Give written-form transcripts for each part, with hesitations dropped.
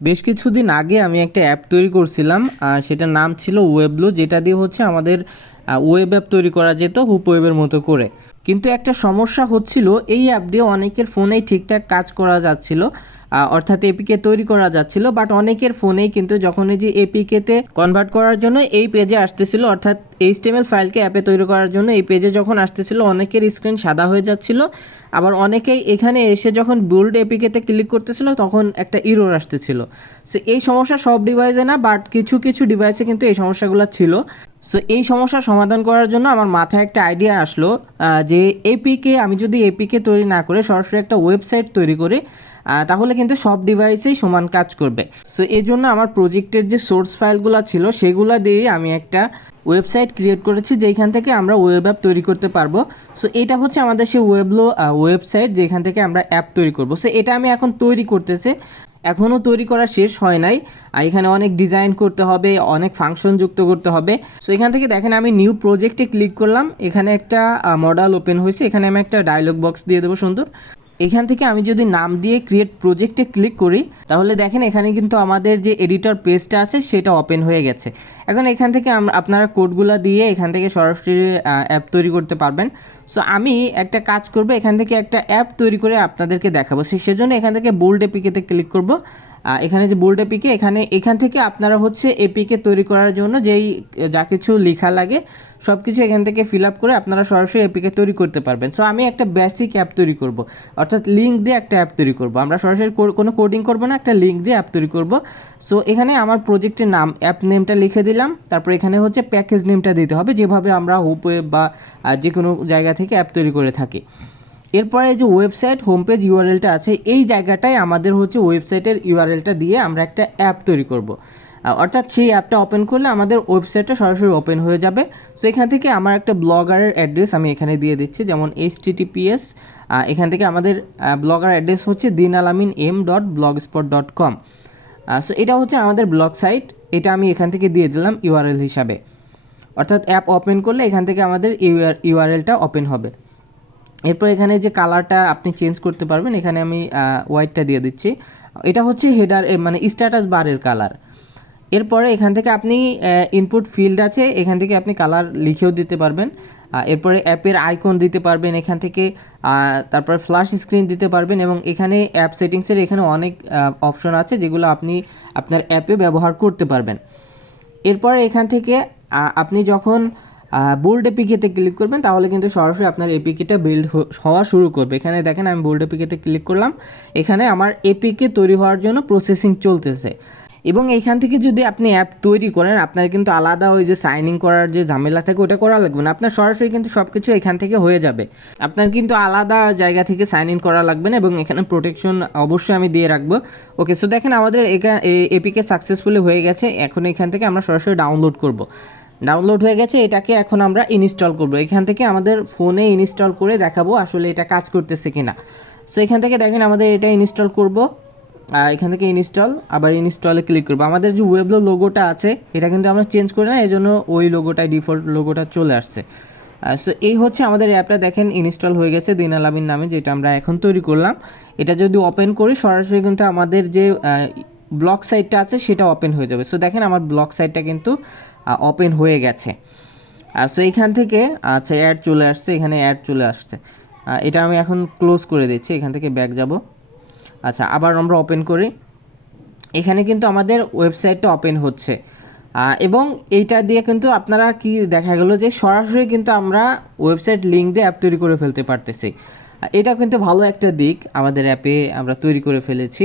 বেশ কিছুদিন আগে আমি একটা অ্যাপ তৈরি করছিলাম, সেটার নাম ছিল ওয়েবলো, যেটা দিয়ে হচ্ছে আমাদের ওয়েব অ্যাপ তৈরি করা যেত হুপ ওয়েবের মতো করে। কিন্তু একটা সমস্যা হচ্ছিল, এই অ্যাপ দিয়ে অনেকের ফোনেই ঠিকঠাক কাজ করা যাচ্ছিল, অর্থাৎ এপিকে তৈরি করা যাচ্ছিল, বাট অনেকের ফোনেই কিন্তু যখন এই যে এপিকেতে কনভার্ট করার জন্য এই পেজে আসতেছিল, অর্থাৎ এইচটিএমএল ফাইলকে অ্যাপে তৈরি করার জন্য এই পেজে যখন আসতেছিল, অনেকের স্ক্রিন সাদা হয়ে যাচ্ছিল। আবার অনেকেই এখানে এসে যখন বিল্ড এপিকেতে ক্লিক করতেছিল তখন একটা ইরর আসতেছিল। সো এই সমস্যা সব ডিভাইসে না, বাট কিছু কিছু ডিভাইসে কিন্তু এই সমস্যাগুলো ছিল। সো এই সমস্যার সমাধান করার জন্য আমার মাথায় একটা আইডিয়া আসলো, যে এপিকে আমি যদি এপিকে তৈরি না করে সরাসরি একটা ওয়েবসাইট তৈরি করি, তাহলে কিন্তু সব ডিভাইসেই সমান কাজ করবে। সো এই জন্য আমার প্রজেক্টের যে সোর্স ফাইলগুলো ছিল সেগুলো দিয়ে আমি একটা ওয়েবসাইট ক্রিয়েট করেছি, যেখান থেকে আমরা ওয়েব অ্যাপ তৈরি করতে পারবো। সো এটা হচ্ছে আমাদের সেই ওয়েবলো ওয়েবসাইট, যেখান থেকে আমরা অ্যাপ তৈরি করব। সো এটা আমি এখন তৈরি করতেছি, এখনও তৈরি করা শেষ হয় নাই। এখানে অনেক ডিজাইন করতে হবে, অনেক ফাংশন যুক্ত করতে হবে। সো এখান থেকে দেখেন আমি নিউ প্রজেক্টে ক্লিক করলাম, এখানে একটা মডেল ওপেন হয়েছে, এখানে আমি একটা ডায়লগ বক্স দিয়ে দেবো সুন্দর। এখান থেকে আমি যদি নাম দিয়ে ক্রিয়েট প্রজেক্টে ক্লিক করি, তাহলে দেখেন এখানে কিন্তু আমাদের যে এডিটর পেজটা আছে সেটা ওপেন হয়ে গেছে। এখন এখান থেকে আপনারা কোডগুলো দিয়ে এখান থেকে সরাসরি অ্যাপ তৈরি করতে পারবেন। সো আমি একটা কাজ করব, এখান থেকে একটা অ্যাপ তৈরি করে আপনাদেরকে দেখাবো। সেজন্য এখান থেকে বোল্ড এপিকেতে ক্লিক করব। এখানে যে বোল্ড এপিকে, এখান থেকে আপনারা হচ্ছে এপিকে তৈরি করার জন্য যেই যা কিছু লেখা লাগে সব কিছু এখান থেকে ফিল আপ করে আপনারা সরাসরি এপিকে তৈরি করতে পারবেন। সো আমি একটা বেসিক অ্যাপ তৈরি করব, অর্থাৎ লিঙ্ক দিয়ে একটা অ্যাপ তৈরি করব। আমরা সরাসরি কোনো কোডিং করব না, একটা লিঙ্ক দিয়ে অ্যাপ তৈরি করব। সো এখানে আমার প্রজেক্টের নাম, অ্যাপ নেমটা লিখে দিলাম, তারপর এখানে হচ্ছে প্যাকেজ নেমটা দিতে হবে, যেভাবে আমরা হুপ ওয়েব বা যে কোনো জায়গা থেকে অ্যাপ তৈরি করে থাকি। এরপরে যে ওয়েবসাইট হোম পেজ ইউআরএলটা আছে, এই জায়গাটায় আমাদের হচ্ছে ওয়েবসাইটের ইউআরএলটা দিয়ে আমরা একটা অ্যাপ তৈরি করব। অর্থাৎ সেই অ্যাপটা ওপেন করলে আমাদের ওয়েবসাইটটা সরাসরি ওপেন হয়ে যাবে। সো এখান থেকে আমার একটা ব্লগারের অ্যাড্রেস আমি এখানে দিয়ে দিচ্ছি, যেমন https, এখান থেকে আমাদের ব্লগার অ্যাড্রেস হচ্ছে dinalamin.m.blogspot.com। সো এটা হচ্ছে আমাদের ব্লগ সাইট, এটা আমি এখান থেকে দিয়ে দিলাম ইউআরএল হিসাবে। অর্থাৎ অ্যাপ ওপেন করলে এখান থেকে আমাদের ইউআরএলটা ওপেন হবে। এরপর এখানে যে কালারটা আপনি চেঞ্জ করতে পারবেন, এখানে আমি হোয়াইটটা দিয়ে দিচ্ছি। এটা হচ্ছে হেডার মানে স্ট্যাটাস বারের কালার। এরপরে এখান থেকে আপনি ইনপুট ফিল্ড আছে, এখান থেকে আপনি কালার লিখেও দিতে পারবেন। এরপরে অ্যাপের আইকন দিতে পারবেন এখান থেকে, তারপর ফ্ল্যাশ স্ক্রিন দিতে পারবেন, এবং এখানে অ্যাপ সেটিংসের এখানে অনেক অপশন আছে যেগুলো আপনি আপনার অ্যাপে ব্যবহার করতে পারবেন। এরপরে এখান থেকে আপনি যখন বোল্ড এপিকেতে ক্লিক করবেন, তাহলে কিন্তু সরাসরি আপনার এপিকেটা বিল্ড হওয়া শুরু করবে। এখানে দেখেন আমি বোল্ড এপিকেতে ক্লিক করলাম, এখানে আমার এপিকে তৈরি হওয়ার জন্য প্রসেসিং চলতেছে। এবং এইখান থেকে যদি আপনি অ্যাপ তৈরি করেন, আপনার কিন্তু আলাদা ওই যে সাইন ইন করার যে ঝামেলা থাকে ওটা করা লাগবে না, আপনার সরাসরি কিন্তু সব কিছু এখান থেকে হয়ে যাবে। আপনার কিন্তু আলাদা জায়গা থেকে সাইন ইন করা লাগবে না, এবং এখানে প্রোটেকশন অবশ্যই আমি দিয়ে রাখবো। ওকে, সো দেখেন আমাদের এপিকে সাকসেসফুলি হয়ে গেছে। এখন এখান থেকে আমরা সরাসরি ডাউনলোড করব। ডাউনলোড হয়ে গেছে, এটাকে এখন আমরা ইনস্টল করব। এখান থেকে আমাদের ফোনে ইনস্টল করে দেখাবো আসলে এটা কাজ করতেছে কিনা। সো এখান থেকে দেখেন আমাদের এটা ইনস্টল করব, এখান থেকে ইনস্টল, আবার ইনস্টলে ক্লিক করবো। আমাদের যে ওয়েবলো লোগোটা আছে এটা কিন্তু আমরা চেঞ্জ করি না, এই জন্য ওই লোগোটাই ডিফল্ট লোগোটা চলে আসছে। সো এই হচ্ছে আমাদের অ্যাপটা, দেখেন ইনস্টল হয়ে গেছে দিনালামিন নামে, যেটা আমরা এখন তৈরি করলাম। এটা যদি ওপেন করি সরাসরি কিন্তু আমাদের যে ব্লগ সাইটটা আছে সেটা ওপেন হয়ে যাবে। সো দেখেন আমার ব্লগ সাইটটা কিন্তু ওপেন হয়ে গেছে। সো এইখান থেকে আচ্ছা অ্যাড চলে আসছে, এখানে অ্যাড চলে আসছে। এটা আমি এখন ক্লোজ করে দিচ্ছি, এখান থেকে ব্যাক যাব। আচ্ছা, আবার আমরা ওপেন করি, এখানে কিন্তু আমাদের ওয়েবসাইটটা ওপেন হচ্ছে। এবং এইটা দিয়ে কিন্তু আপনারা কি দেখা গেল যে সরাসরি কিন্তু আমরা ওয়েবসাইট লিঙ্ক দিয়ে অ্যাপ তৈরি করে ফেলতে পারতেছি। এটা কিন্তু ভালো একটা দিক, আমাদের অ্যাপে আমরা তৈরি করে ফেলেছি।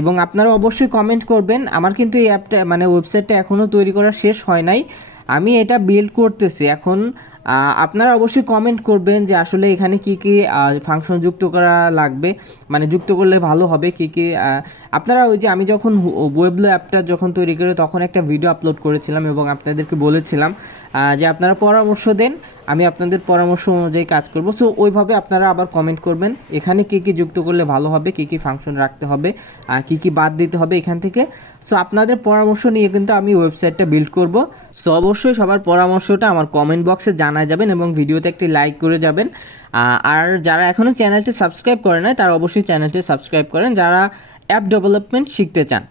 এবং আপনারা অবশ্যই কমেন্ট করবেন, আমার কিন্তু এই অ্যাপটা মানে ওয়েবসাইটটা এখনও তৈরি করা শেষ হয় নাই, আমি এটা বিল্ড করতেছি এখন। আপনারা অবশ্যই কমেন্ট করবেন যে আসলে এখানে কি কি ফাংশন যুক্ত করা লাগবে, মানে যুক্ত করলে ভালো হবে কি কি। আপনারা ওই যে আমি যখন ওয়েবলো অ্যাপটা যখন তৈরি করে তখন একটা ভিডিও আপলোড করেছিলাম এবং আপনাদেরকে বলেছিলাম যে আপনারা পরামর্শ দেন, আমি আপনাদের পরামর্শ অনুযায়ী কাজ করব। সো ওইভাবে আপনারা আবার কমেন্ট করবেন এখানে কী কী যুক্ত করলে ভালো হবে, কী কী ফাংশন রাখতে হবে, কী কী বাদ দিতে হবে এখান থেকে। সো আপনাদের পরামর্শ নিয়ে কিন্তু আমি ওয়েবসাইটটা বিল্ড করব। সো অবশ্যই সবার পরামর্শটা আমার কমেন্ট বক্সে জানায় যাবেন এবং ভিডিওতে একটি লাইক করে যাবেন। আর যারা এখনও চ্যানেলটি সাবস্ক্রাইব করে না তারা অবশ্যই চ্যানেলটি সাবস্ক্রাইব করেন, যারা অ্যাপ ডেভেলপমেন্ট শিখতে চান।